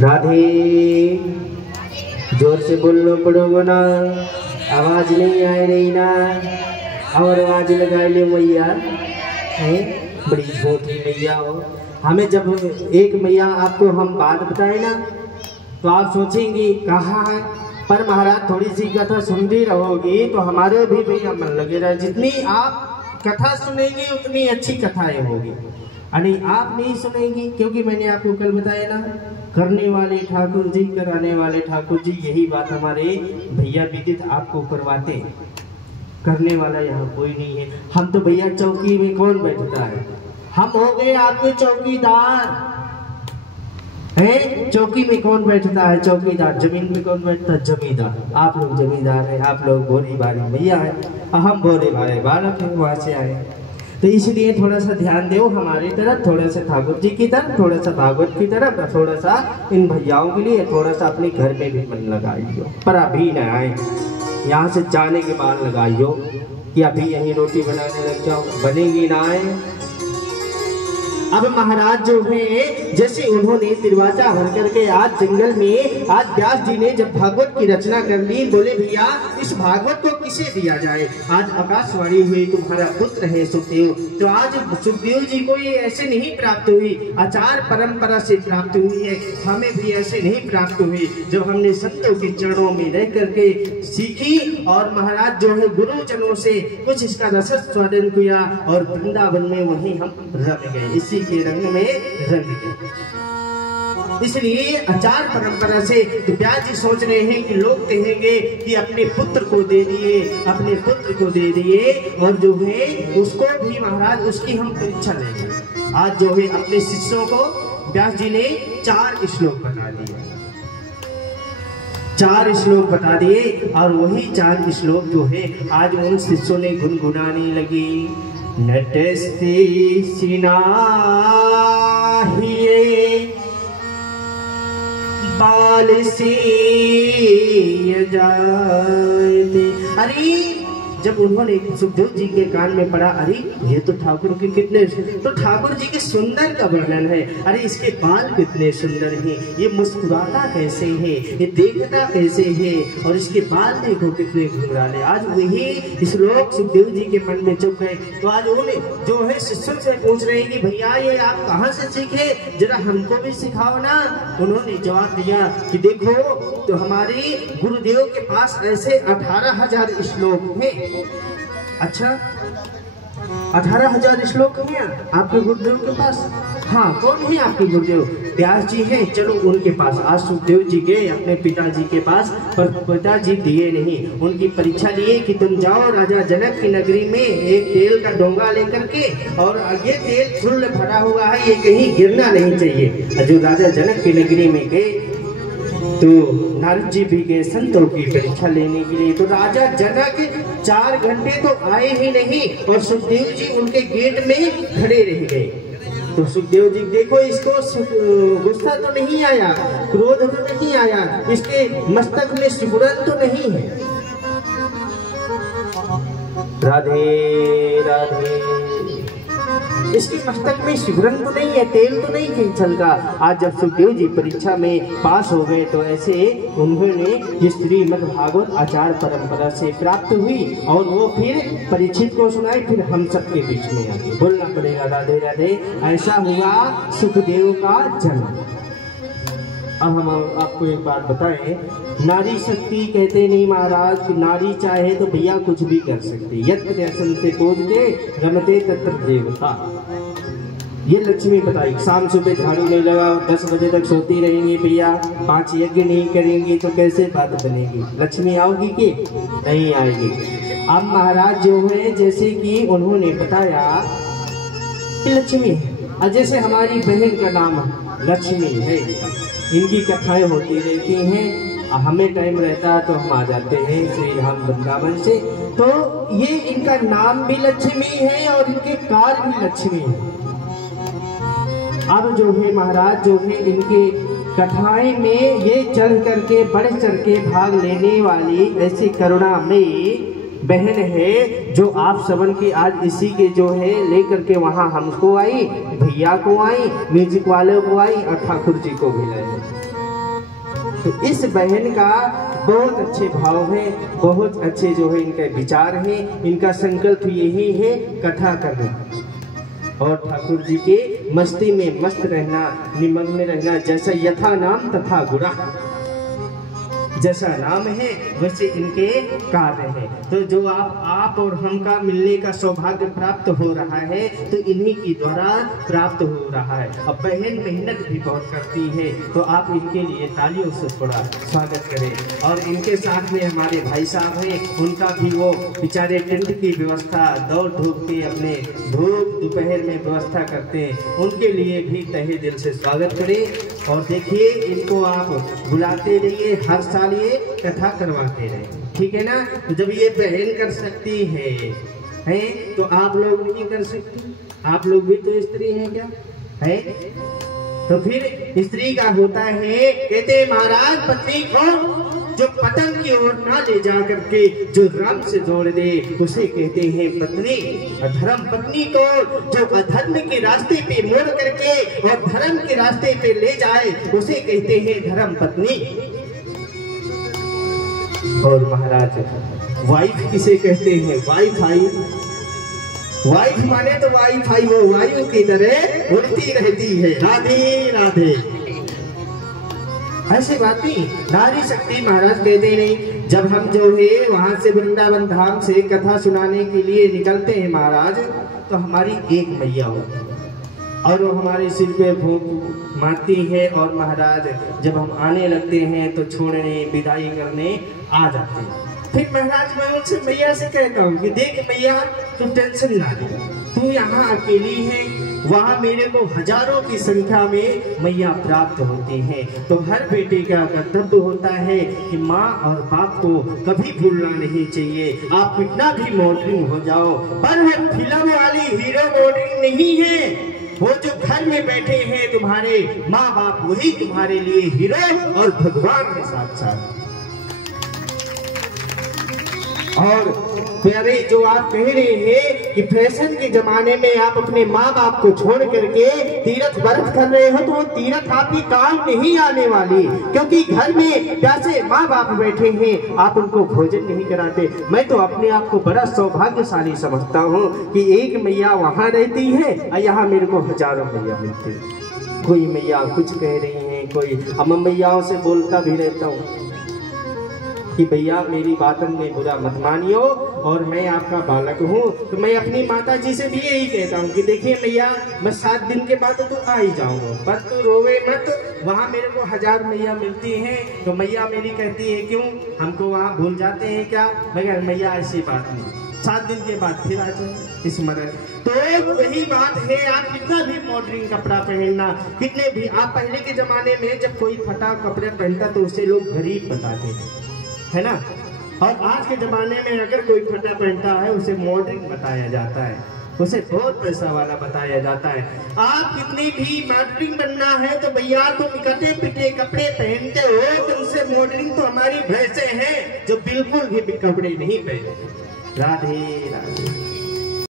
राधे, जोर से बोलना पड़ोगे ना, आवाज नहीं आ रही ना, और आवाज लगा ले मैया है, बड़ी छोटी मैया हो। हमें जब एक मैया आपको हम बात बताए ना तो आप सोचेंगी कहाँ है, पर महाराज थोड़ी सी कथा सुनती रहोगी तो हमारे भी भैया मन लगेगा। जितनी आप कथा सुनेंगी उतनी अच्छी कथाएं होगी, अरे आप नहीं सुनेंगी, क्योंकि मैंने आपको कल बताया ना, करने वाले ठाकुर जी, कराने वाले ठाकुर जी। यही बात हमारे भैया विदित आपको करवाते, करने वाला यहाँ कोई नहीं है। हम तो भैया चौकी में कौन बैठता है, हम हो गए आपके चौकीदार है। चौकी में कौन बैठता है, चौकीदार। जमीन में कौन बैठता है, जमींदार। आप लोग जमींदार है, आप लोग भोरी भारी भैया है, हम भोरे भारे बालक है, वहां से आए। तो इसलिए थोड़ा सा ध्यान दो हमारी तरफ, थोड़ा सा ठाकुर जी की तरफ, थोड़ा सा भागवत की तरफ, थोड़ा सा इन भैयाओं के लिए, थोड़ा सा अपने घर में भी मन लगाइयो। पर अभी न आए, यहाँ से जाने के बाद लगाइयो कि अभी यहीं रोटी बनाने लग जाओ, बनेगी ना आए। अब महाराज जो है, जैसे उन्होंने दरवाजा भर करके आज जंगल में, आज व्यास जी ने जब भागवत की रचना कर ली, बोले भैया इस भागवत को किसे दिया जाए। आज आकाशवाणी हुई तुम्हारा पुत्र है सुखदेव, तो आज सुखदेव जी को ये ऐसे नहीं प्राप्त हुई, आचार परंपरा से प्राप्त हुई है, हमें भी ऐसे नहीं प्राप्त हुई। जब हमने संतों के चरणों में रह करके सीखी और महाराज जो है गुरुजनों से कुछ इसका रसस्वादन किया और वृंदावन में वहीं हम रम गए, इसी के रंग में रंग गए। इसलिए आचार परंपरा से तो व्यास जी सोच रहे हैं कि लोग कहेंगे कि अपने पुत्र को दे दिए, अपने पुत्र को दे दिए, और जो है उसको भी महाराज उसकी हम परीक्षा लेंगे। आज जो है अपने शिष्यों को व्यास जी ने 4 श्लोक बता दिए, 4 श्लोक बता दिए, और वही 4 श्लोक जो है आज उन शिष्यों ने गुनगुनाने लगी। नटस्ते सिनाहिए बाल से जाते। अरे जब उन्होंने सुखदेव जी के कान में पड़ा, अरे ये तो ठाकुर के कितने, तो ठाकुर जी के सुंदर का वर्णन है। अरे इसके बाल कितने सुंदर हैं, ये मुस्कुराता कैसे है, ये देखता कैसे है, और इसके बाल देखो कितने घुंघराले। आज वही श्लोक सुखदेव जी के मन में चुप गए। तो आज उन्होंने जो है शिष्यों से पूछ रहे हैं कि भैया ये आप कहाँ से सीखे, जरा हमको भी सिखाओ ना। उन्होंने जवाब दिया कि देखो तो हमारे गुरुदेव के पास ऐसे 18,000 श्लोक हैं। अच्छा 18,000 श्लोक हैं आपके गुरुदेव के पास? हाँ, कौन है आपके गुरुदेव? व्यास जी हैं। चलो उनके पास। आज सुखदेव जी गए अपने पिताजी के पास, पर पिताजी दिए नहीं। उनकी परीक्षा लिए कि तुम जाओ राजा जनक की नगरी में एक तेल का डोंगा लेकर के, और ये तेल फुल भरा हुआ है, ये कहीं गिरना नहीं चाहिए। जो राजा जनक की नगरी में गए तो नारद जी भी गए संतों की परीक्षा लेने के लिए। तो राजा जनक 4 घंटे तो आए ही नहीं, और सुखदेव जी उनके गेट में खड़े रह गए। तो सुखदेव जी देखो, इसको गुस्सा तो नहीं आया, क्रोध तो नहीं आया, इसके मस्तक में सिकुड़न तो नहीं है। राधे राधे, इसके मस्तक में सिकुड़न तो नहीं है, तेल तो नहीं छलका। आज जब सुखदेव जी परीक्षा में पास हो गए तो ऐसे उन्होंने ये श्रीमद् भागवत आचार परंपरा से प्राप्त हुई, और वो फिर परीक्षित को सुनाई, फिर हम सबके बीच में आके बोलना पड़ेगा राधे राधे। ऐसा हुआ सुखदेव का जन्म। अब हम आपको एक बात बताएं, नारी शक्ति कहते नहीं महाराज कि नारी चाहे तो भैया कुछ भी कर सकती। यत्र असंते पूजते रमते तत्र देवता। ये लक्ष्मी बताई, शाम सुबह झाड़ू नहीं लगाओ, 10 बजे तक सोती रहेंगी भैया, 5 यज्ञ नहीं करेंगी तो कैसे बात बनेगी? लक्ष्मी आओगी कि नहीं आएगी? अब महाराज जो है, जैसे कि उन्होंने बताया कि लक्ष्मी है, और जैसे हमारी बहन का नाम लक्ष्मी है, इनकी कथाएं होती रहती हैं। हमें टाइम रहता है तो हम आ जाते हैं श्री धाम वृंदावन से। तो ये इनका नाम भी लक्ष्मी है और इनके कार्य भी लक्ष्मी है। अब जो है महाराज जो है इनके कथाएं में ये चढ़ करके बढ़ चढ़ के भाग लेने वाली ऐसी करुणा में बहन है, जो आप सबन की आज इसी के जो है लेकर के वहाँ हमको आई, भैया को आई, म्यूजिक वाले को आई, और ठाकुर जी को भी लाई। तो इस बहन का बहुत अच्छे भाव है, बहुत अच्छे जो है इनके विचार है, इनका संकल्प यही है कथा करना और ठाकुर जी के मस्ती में मस्त रहना, निमग्न रहना। जैसा यथा नाम तथा गुणा, जैसा नाम है वैसे इनके कार्य है। तो जो आप और हम का मिलने का सौभाग्य प्राप्त हो रहा है तो इन्हीं की द्वारा प्राप्त हो रहा है। अब बहन मेहनत भी बहुत करती है, तो आप इनके लिए तालियों से थोड़ा स्वागत करें। और इनके साथ में हमारे भाई साहब हैं, उनका भी वो बेचारे टेंट की व्यवस्था दौड़ धूप के अपने धूप दोपहर में व्यवस्था करते हैं, उनके लिए भी तहे दिल से स्वागत करें। और देखिए इनको आप बुलाते रहिए, हर साल ये कथा करवाते रहे, ठीक है ना। तो जब ये बहन कर सकती है तो आप लोग नहीं कर सकते? आप लोग भी तो स्त्री हैं क्या है? तो फिर स्त्री का होता है, कहते महाराज पत्नी को जो पतन की ओर ना ले जा करके जो राम से जोड़ दे उसे कहते हैं पत्नी। अधर्म पत्नी को जो अधर्म के रास्ते पे मोड़ करके और धर्म के रास्ते पे ले जाए उसे कहते हैं धर्म पत्नी। और महाराज वाइफ किसे कहते हैं? वाईफाई। वाइफ माने तो वाईफाई, वो वायु की तरह उड़ती रहती है। राधे राधे। ऐसी बात नहीं, नारी शक्ति महाराज कहते नहीं। जब हम जो है वहां से वृंदावन धाम से कथा सुनाने के लिए निकलते हैं महाराज, तो हमारी एक मैया होती है और वो हमारे सिर पे फूंक मारती है। और महाराज जब हम आने लगते हैं तो छोड़ने विदाई करने आ जाते हैं। फिर महाराज मैं उनसे मैया से कहता हूँ कि देख मैया तू टेंशन ना ले, तू यहाँ अकेली है, वहाँ मेरे को हजारों की संख्या में मैया प्राप्त होती हैं। तो हर बेटे का कर्तव्य होता है कि माँ और बाप को कभी भूलना नहीं चाहिए। आप कितना भी मॉडर्न हो जाओ, पर वो फिल्म वाली हीरो मॉडर्न नहीं है। वो जो घर में बैठे हैं तुम्हारे माँ बाप, वही तुम्हारे लिए हीरो और भगवान के साथ साथ। और प्यारे जो आप कह रहे हैं कि फैशन के जमाने में आप अपने माँ बाप को छोड़ करके तीर्थ व्रत कर रहे हो, तो वो तीर्थ आपकी काम नहीं आने वाली, क्योंकि घर में प्यासे माँ बाप बैठे हैं, आप उनको भोजन नहीं कराते। मैं तो अपने आप को बड़ा सौभाग्यशाली समझता हूँ कि एक मैया वहाँ रहती है और यहाँ मेरे को हजारों मैया मिलती है। कोई मैया कुछ कह रही है, कोई हम मैयाओं से बोलता भी रहता हूँ कि भैया मेरी बातन में बुरा मत मानियो और मैं आपका बालक हूँ। तो मैं अपनी माता जी से भी यही कहता हूँ कि देखिए मैया मैं 7 दिन के बाद तो आ ही जाऊंगा, पर तू रोवे मत, वहाँ मेरे को 1000 मैया मिलती हैं। तो मैया मेरी कहती है क्यों हमको वहाँ भूल जाते हैं क्या? मगर मैया ऐसी बात नहीं, 7 दिन के बाद फिर आ जाए स्मरण। तो वही बात है, आप कितना भी मॉडर्न कपड़ा पहनना, कितने भी आप पहले के जमाने में जब कोई फटा कपड़ा पहनता तो उसे लोग गरीब बताते थे, है ना। और आज के जमाने में अगर कोई फटा पहनता है उसे मॉडर्न बताया जाता है, उसे बहुत पैसा वाला बताया जाता है। आप कितनी भी मॉडर्न बनना है तो भैया तुम कटे पिटे कपड़े पहनते हो, तुमसे मॉडर्न तो हमारी भैंसें हैं जो बिल्कुल भी कपड़े नहीं पहनते। राधे राधे।